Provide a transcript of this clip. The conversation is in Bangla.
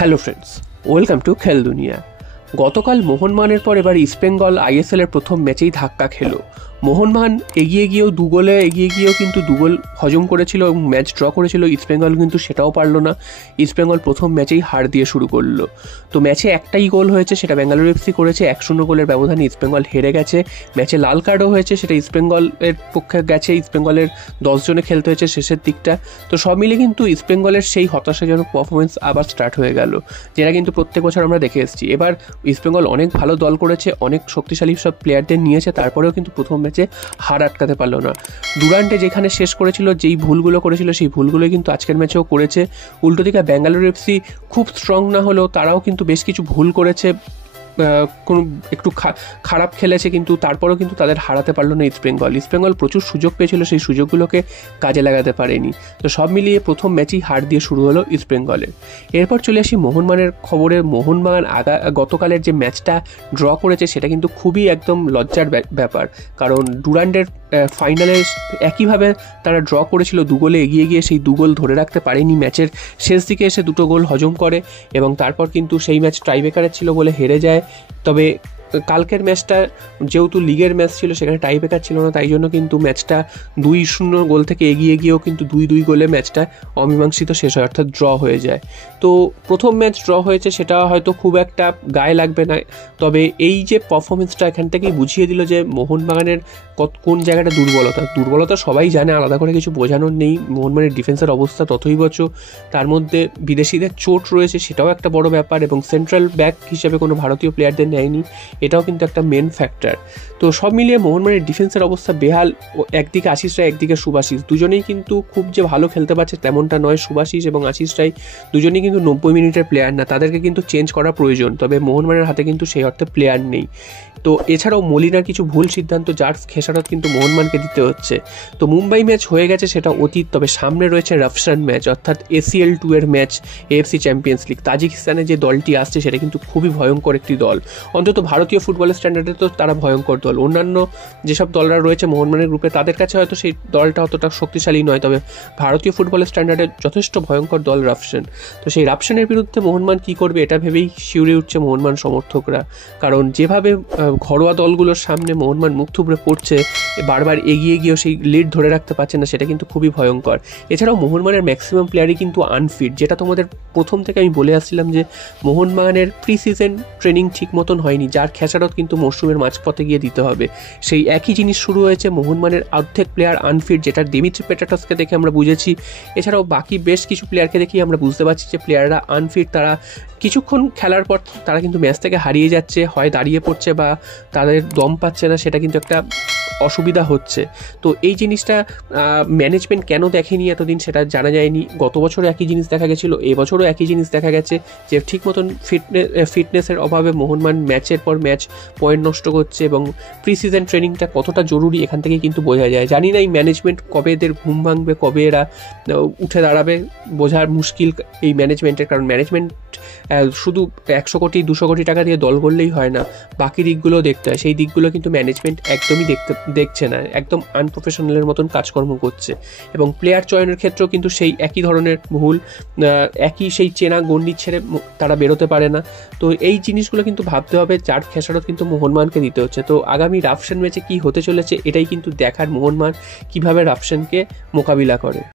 হ্যালো ফ্রেন্ডস, ওয়েলকাম টু খেল দুনিয়া। গতকাল মোহনবাগানের পর এবার ইস্টবেঙ্গল আইএসএলের প্রথম ম্যাচেই ধাক্কা খেলো। মোহনবাগান এগিয়ে গিয়েও কিন্তু দু গোল হজম করেছিল এবং ম্যাচ ড্র করেছিল। ইস্টবেঙ্গল কিন্তু সেটাও পারলো না। ইস্টবেঙ্গল প্রথম ম্যাচেই হার দিয়ে শুরু করলো। তো ম্যাচে একটাই গোল হয়েছে, সেটা বেঙ্গালুরু এফসি করেছে। 1-0 গোলের ব্যবধানে ইস্টবেঙ্গল হেরে গেছে। ম্যাচে লাল কার্ডও হয়েছে, সেটা ইস্টবেঙ্গলের পক্ষে গেছে। ইস্টবেঙ্গলের 10 জনে খেলতে হয়েছে শেষের দিকটা। তো সব মিলে কিন্তু ইস্টবেঙ্গলের সেই হতাশাজনক পারফরমেন্স আবার স্টার্ট হয়ে গেল, যেটা কিন্তু প্রত্যেক বছর আমরা দেখে এসেছি। এবার ইস্টবেঙ্গল অনেক ভালো দল করেছে, অনেক শক্তিশালী সব প্লেয়ারদের নিয়েছে, তারপরেও কিন্তু প্রথম ম্যাচে হার আটকাতে পারলো না। ডুরান্টে যেখানে শেষ করেছিল, যেই ভুলগুলো করেছিল, সেই ভুলগুলো কিন্তু আজকের ম্যাচেও করেছে। উল্টো দিকে বেঙ্গালুরু এফসি খুব স্ট্রং না হলেও তারাও কিন্তু বেশ কিছু ভুল করেছে, কোনো একটু খারাপ খেলেছে, কিন্তু তারপরেও কিন্তু তাদের হারাতে পারলো না ইস্টবেঙ্গল প্রচুর সুযোগ পেয়েছিল, সেই সুযোগগুলোকে কাজে লাগাতে পারেনি। তো সব মিলিয়ে প্রথম ম্যাচই হার দিয়ে শুরু হলো ইস্টবেঙ্গলের। এরপর চলে আসি মোহনবাগানের খবরে। মোহনবাগান গতকালের যে ম্যাচটা ড্র করেছে, সেটা কিন্তু খুবই একদম লজ্জার ব্যাপার, কারণ ডুরান্টের ফাইনালে একইভাবে তারা ড্র করেছিল, 2 গোলে এগিয়ে গিয়ে সেই 2 গোল ধরে রাখতে পারেনি। ম্যাচের শেষ দিকে এসে 2টো গোল হজম করে এবং তারপর কিন্তু সেই ম্যাচ টাইব্রেকারের ছিল বলে হেরে যায়। তবে কালকের ম্যাচটা যেহেতু লিগের ম্যাচ ছিল, সেখানে টাইব্রেকার ছিল না, তাই জন্য কিন্তু ম্যাচটা 2-0 গোল থেকে এগিয়ে গিয়েও কিন্তু 2-2 গোলে ম্যাচটা অমীমাংসিত শেষ হয়, অর্থাৎ ড্র হয়ে যায়। তো প্রথম ম্যাচ ড্র হয়েছে, সেটা হয়তো খুব একটা গায়ে লাগবে না, তবে এই যে পারফরমেন্সটা এখান থেকেই বুঝিয়ে দিল যে মোহনবাগানের কোন জায়গাটা দুর্বলতা সবাই জানে, আলাদা করে কিছু বোঝানোর নেই। মোহনবাগানের ডিফেন্সের অবস্থা ততই বছর, তার মধ্যে বিদেশিদের চোট রয়েছে, সেটাও একটা বড় ব্যাপার, এবং সেন্ট্রাল ব্যাক হিসেবে কোনো ভারতীয় প্লেয়ারদের নেয়নি, এটাও কিন্তু একটা মেন ফ্যাক্টর। তো সব মিলিয়ে মোহনবাগানের ডিফেন্সের অবস্থা বেহাল। একদিকে আশিস রায়, একদিকে সুভাশিস, দুজনেই কিন্তু খুব যে ভালো খেলতে পারছে তেমনটা নয়। সুভাশিস এবং আশিস রায় দুজনেই কিন্তু 90 মিনিটের প্লেয়ার না, তাদেরকে কিন্তু চেঞ্জ করা প্রয়োজন, তবে মোহনবাগানের হাতে কিন্তু সেই অর্থে প্লেয়ার নেই। তো এছাড়াও মলিনার কিছু ভুল সিদ্ধান্ত, যার খেসারত কিন্তু মোহনবাগানকে দিতে হচ্ছে। তো মুম্বাই ম্যাচ হয়ে গেছে, সেটা অতীত, তবে সামনে রয়েছে রাফসান ম্যাচ, অর্থাৎ ACL 2 এর ম্যাচ, AFC চ্যাম্পিয়ন্স লিগ। তাজিকিস্তানে যে দলটি আসছে, সেটা কিন্তু খুবই ভয়ঙ্কর একটি দল, অন্তত ভারতীয় ফুটবলের স্ট্যান্ডার্ডে তো তারা ভয়ঙ্কর দল। অন্যান্য যেসব দলরা রয়েছে মোহনবাগানের গ্রুপে, তাদের কাছে হয়তো সেই দলটা অতটা শক্তিশালী নয়, তবে ভারতীয় ফুটবলের স্ট্যান্ডার্ডে যথেষ্ট ভয়ঙ্কর দল রাফসান। তো সেই রাফসানের বিরুদ্ধে মোহনবাগান কী করবে, এটা ভেবেই শিউরে উঠছে মোহনবাগান সমর্থকরা, কারণ যেভাবে ঘরোয়া দলগুলোর সামনে মোহনবাগান মুখ থুবড়ে পড়ছে, বারবার এগিয়ে গিয়েও সেই লিড ধরে রাখতে পারছে না, সেটা কিন্তু খুবই ভয়ঙ্কর। এছাড়াও মোহনবাগানের ম্যাক্সিমাম প্লেয়ারই কিন্তু আনফিট, যেটা তোমাদের প্রথম থেকে আমি বলে আসছিলাম যে মোহনবাগানের প্রি সিজন ট্রেনিং ঠিক মতন হয়নি, যার খেসারত কিন্তু মরশুমের মাঝপথে গিয়ে দিতে হবে। সেই একই জিনিস শুরু হয়েছে, মোহনবাগানের অর্ধেক প্লেয়ার আনফিট, যেটা দিমিত্রি পেট্রাটসকে দেখে আমরা বুঝেছি। এছাড়াও বাকি বেশ কিছু প্লেয়ারকে দেখেই আমরা বুঝতে পারছি যে প্লেয়াররা আনফিট। তারা কিছুক্ষণ খেলার পর তারা কিন্তু ম্যাচ থেকে হারিয়ে যাচ্ছে, হয় দাঁড়িয়ে পড়ছে বা তাদের দম পাচ্ছে না, সেটা কিন্তু একটা অসুবিধা হচ্ছে। তো এই জিনিসটা ম্যানেজমেন্ট কেন দেখেনি এতদিন, সেটা জানা যায়নি। গত বছরও একই জিনিস দেখা গেছিলো, এবছরও একই জিনিস দেখা গেছে, যে ঠিক মতন ফিটনেসের অভাবে মোহনবাগান ম্যাচের পর ম্যাচ পয়েন্ট নষ্ট করছে, এবং প্রি সিজন ট্রেনিংটা কতটা জরুরি এখান থেকে কিন্তু বোঝা যায়। জানি না এই ম্যানেজমেন্ট কবে এদের ঘুম ভাঙবে, কবে এরা উঠে দাঁড়াবে, বোঝার মুশকিল এই ম্যানেজমেন্টের, কারণ ম্যানেজমেন্ট শুধু 100 কোটি 200 কোটি টাকা দিয়ে দল করলেই হয় না, বাকি দিকগুলোও দেখতে হয়। সেই দিকগুলো কিন্তু ম্যানেজমেন্ট একদমই দেখছে না, একদম আনপ্রফেশনালের মতন কাজকর্ম করছে। এবং প্লেয়ার চয়নের ক্ষেত্রেও কিন্তু সেই একই ধরনের ভুল, একই সেই চেনা গণ্ডি ছেড়ে তারা বেরোতে পারে না। তো এই জিনিসগুলো কিন্তু ভাবতে হবে, যার খেসারত কিন্তু মোহনবাগানকে দিতে হচ্ছে। তো আগামী রাফসান ম্যাচে কী হতে চলেছে, এটাই কিন্তু দেখার, মোহনবাগান কীভাবে রাফসানকে মোকাবিলা করে।